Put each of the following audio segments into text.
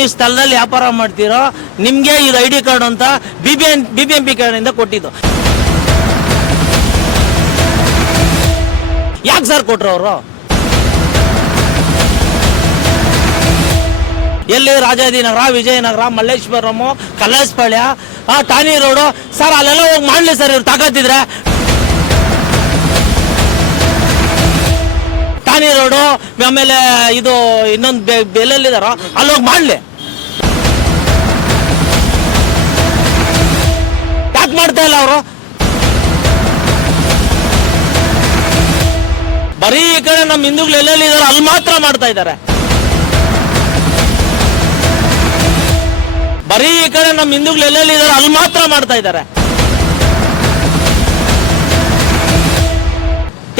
ನೀವು ಸ್ಥಳದಲ್ಲಿ ವ್ಯಾಪಾರ ಮಾಡ್ತೀರೋ ನಿಮಗೆ ಇದು ID ಕಾರ್ಡ್ ಅಂತ BBMP ಕಾರ್ಡಿಂದ ಕೊಟ್ಟಿದ್ದು. ಯಾಕೆ ಸರ್ ಕೊಟ್ರು ಅವರು? ಎಲ್ಲಿ ರಾಜಾಜಿನಗರ, ವಿಜಯನಗರ, ಮಲ್ಲೇಶ್ವರಂ, ಕಲ್ಲಾಸ್ಪಾಳ್ಯ, ಟಾನಿ ರೋಡು ಸರ್, ಅಲ್ಲೆಲ್ಲ ಹೋಗಿ ಮಾಡಲಿ ಸರ್ ಇವ್ರು ತಾಕತ್ತಿದ್ರೆ. ಟಾನಿ ರೋಡು ಆಮೇಲೆ ಇದು ಇನ್ನೊಂದು ಎಲ್ಲೆಲ್ಲಿದಾರೋ ಅಲ್ಲೋಗಿ ಮಾಡಲಿ. ಯಾಕೆ ಮಾಡ್ತಾ ಇಲ್ಲ ಅವರು? ಬರೀ ಈ ಕಡೆ ನಮ್ಮ ಹಿಂದೂಗಳು ಎಲ್ಲೆಲ್ಲಿದಾರೋ ಅಲ್ಲಿ ಮಾತ್ರ ಮಾಡ್ತಾ ಇದ್ದಾರೆ. ಬರೀ ಈ ಕಡೆ ನಮ್ಮ ಹಿಂದೂಗಳು ಎಲ್ಲೆಲ್ಲಿದಾರೋ ಅಲ್ಲಿ ಮಾತ್ರ ಮಾಡ್ತಾ ಇದ್ದಾರೆ.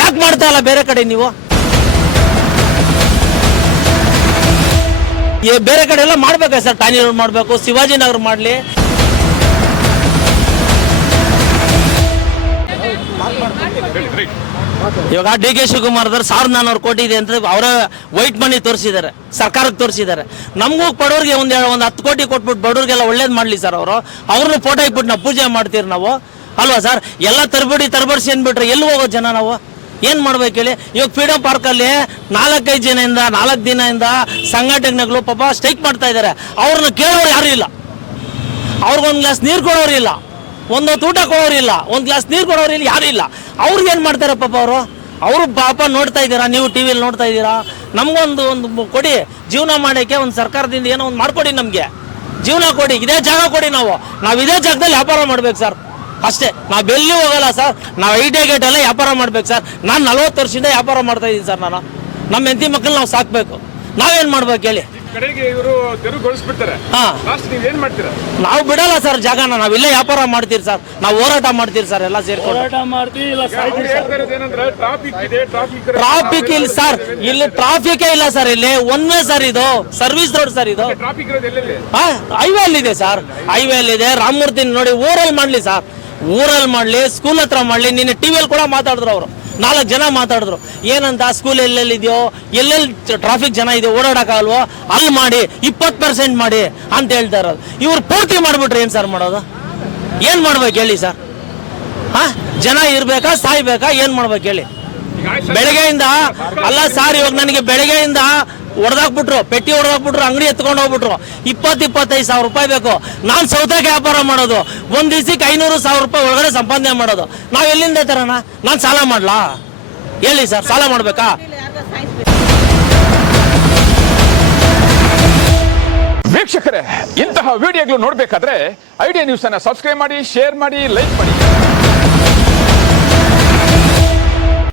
ಯಾಕೆ ಮಾಡ್ತಾ ಇಲ್ಲ ಬೇರೆ ಕಡೆ ನೀವು? ಬೇರೆ ಕಡೆ ಎಲ್ಲ ಮಾಡ್ಬೇಕಾ ಸರ್? ಟಾನಿ ರೋಡ್ ಮಾಡಬೇಕು, ಶಿವಾಜಿನಗರ ಮಾಡಲಿ. ಇವಾಗ DK ಶಿವಕುಮಾರ್ 1400 ಕೋಟಿ ಇದೆ ಅಂತ ಅವರೇ ವೈಟ್ ಮನಿ ತೋರಿಸಿದ್ದಾರೆ, ಸರ್ಕಾರಕ್ಕೆ ತೋರಿಸಿದ್ದಾರೆ. ನಮಗೂ ಬಡವ್ರಿಗೆ ಒಂದು 10 ಕೋಟಿ ಕೊಟ್ಬಿಟ್ಟು ಬಡವ್ರಿಗೆಲ್ಲ ಒಳ್ಳೇದು ಮಾಡಲಿ ಸರ್. ಅವ್ರನ್ನ ಫೋಟೋ ಇಟ್ಬಿಟ್ಟು ನಾವು ಪೂಜೆ ಮಾಡ್ತೀರಿ ನಾವು ಅಲ್ವಾ ಸರ್? ಎಲ್ಲ ತರಬಡಿಸಿ ಅಂದ್ಬಿಟ್ರೆ ಎಲ್ಲಿ ಹೋಗೋದು ಜನ? ನಾವು ಏನು ಮಾಡ್ಬೇಕು ಹೇಳಿ? ಇವಾಗ ಫ್ರೀಡಮ್ ಪಾರ್ಕಲ್ಲಿ 4 ದಿನದಿಂದ ಸಂಘಟನೆಗಳು ಪಾಪ ಸ್ಟ್ರೈಕ್ ಮಾಡ್ತಾ ಇದ್ದಾರೆ. ಅವ್ರನ್ನ ಕೇಳೋರು ಯಾರು ಇಲ್ಲ. ಅವ್ರಿಗೊಂದು ಗ್ಲಾಸ್ ನೀರು ಕೊಡೋರು ಇಲ್ಲ, ಒಂದೊತ್ತು ಊಟ ಕೊಡೋರು ಇಲ್ಲ, ಒಂದು ಗ್ಲಾಸ್ ನೀರು ಕೊಡೋರು ಇಲ್ಲ, ಯಾರು ಇಲ್ಲ. ಅವ್ರಿಗೆ ಏನು ಮಾಡ್ತಾರೆ ಪಾಪ ಅವರು ಪಾಪ ನೋಡ್ತಾ ಇದ್ದೀರಾ, ನೀವು TV ನೋಡ್ತಾ ಇದ್ದೀರಾ. ನಮಗೊಂದು ಕೊಡಿ, ಜೀವನ ಮಾಡೋಕ್ಕೆ ಒಂದು ಸರ್ಕಾರದಿಂದ ಏನೋ ಒಂದು ಮಾಡ್ಕೊಡಿ, ನಮಗೆ ಜೀವನ ಕೊಡಿ, ಇದೇ ಜಾಗ ಕೊಡಿ. ನಾವು ಇದೇ ಜಾಗದಲ್ಲಿ ವ್ಯಾಪಾರ ಮಾಡ್ಬೇಕು ಸರ್, ಅಷ್ಟೇ. ನಾವು ಬೆಲ್ಲಿ ಹೋಗಲ್ಲ ಸರ್, ನಾವು ಐಡಿಯಾ ಗೇಟಲ್ಲೇ ವ್ಯಾಪಾರ ಮಾಡ್ಬೇಕು ಸರ್. ನಾನು 40 ವರ್ಷದಿಂದ ವ್ಯಾಪಾರ ಮಾಡ್ತಾ ಇದ್ದೀನಿ ಸರ್. ನಮ್ಮ ಹೆಂಡತಿ ಮಕ್ಕಳು ನಾವು ಸಾಕ್ಬೇಕು. ನಾವೇನು ಮಾಡ್ಬೇಕು ಹೇಳಿ? ನಾವು ಬಿಡಲ್ಲ ಸರ್ ಜಾಗನ, ನಾವು ಇಲ್ಲೇ ವ್ಯಾಪಾರ ಮಾಡ್ತೀರಿ ಸರ್. ನಾವು ಹೋರಾಟ ಮಾಡ್ತೀರಿ ಸರ್, ಎಲ್ಲ ಸೇರ್ಕೊಂಡು ಟ್ರಾಫಿಕ್ ಇಲ್ಲ ಸರ್. ಇಲ್ಲಿ ಟ್ರಾಫಿಕೇ ಇಲ್ಲ ಸರ್. ಇಲ್ಲಿ ಒಂದೇ ಸರ್, ಇದು ಸರ್ವಿಸ್ ರೋಡ್ ಸರ್. ಇದು ಹೈವೇ ಅಲ್ಲಿದೆ ಸರ್, ಹೈವೇ ಅಲ್ಲಿದೆ. ರಾಮಮೂರ್ತಿ ನೋಡಿ ಊರಲ್ಲಿ ಮಾಡ್ಲಿ ಸರ್, ಊರಲ್ಲಿ ಮಾಡ್ಲಿ, ಸ್ಕೂಲ್ ಹತ್ರ ಮಾಡ್ಲಿ. ನಿನ್ನೆ TV ಕೂಡ ಮಾತಾಡಿದ್ರು ಅವರು, 4 ಜನ ಮಾತಾಡಿದ್ರು. ಏನಂತ, ಸ್ಕೂಲ್ ಎಲ್ಲೆಲ್ಲಿದೆಯೋ, ಎಲ್ಲೆಲ್ಲಿ ಟ್ರಾಫಿಕ್ ಜನ ಇದೆಯೋ, ಓಡಾಡಕ್ಕಾಗಲ್ವೋ ಅಲ್ಲಿ ಮಾಡಿ, 20% ಮಾಡಿ ಅಂತ ಹೇಳ್ತಾ ಇರೋದು. ಇವ್ರು ಪೂರ್ತಿ ಮಾಡ್ಬಿಟ್ರೆ ಏನು ಸರ್ ಮಾಡೋದು? ಏನು ಮಾಡ್ಬೇಕು ಹೇಳಿ ಸರ್? ಜನ ಇರ್ಬೇಕಾ ಸಾಯ್ಬೇಕಾ? ಏನು ಮಾಡ್ಬೇಕು ಹೇಳಿ? ಬೆಳಗ್ಗೆಯಿಂದ ಅಲ್ಲ ಸರ್, ಇವಾಗ ನನಗೆ ಬೆಳಗ್ಗೆಯಿಂದ ಹೊಡೆದಾಕ್ಬಿಟ್ರು, ಪೆಟ್ಟಿ ಹೊಡೆದಾಕ್ಬಿಟ್ರು, ಅಂಗಡಿ ಎತ್ಕೊಂಡು ಹೋಗ್ಬಿಟ್ರು. 20-25 ಸಾವಿರ ರೂಪಾಯಿ ಬೇಕು. ನಾನು ಸೌತೆಕಾಯಿ ವ್ಯಾಪಾರ ಮಾಡೋದು, ಒಂದು ದಿವಸಕ್ಕೆ 500,000 ರೂಪಾಯಿ ಒಳಗಡೆ ಸಂಪಾದನೆ ಮಾಡೋದು. ನಾವು ಎಲ್ಲಿಂದ ತರೋಣ? ನಾನು ಸಾಲ ಮಾಡ್ಲಾ ಹೇಳಿ ಸರ್? ಸಾಲ ಮಾಡ್ಬೇಕಾ? ವೀಕ್ಷಕರೇ, ಇಂತಹ ವಿಡಿಯೋಗಳು ನೋಡಬೇಕಾದ್ರೆ ಐಡಿಯಾ ನ್ಯೂಸ್ ಅನ್ನು ಸಬ್ಸ್ಕ್ರೈಬ್ ಮಾಡಿ, ಶೇರ್ ಮಾಡಿ, ಲೈಕ್ ಮಾಡಿ.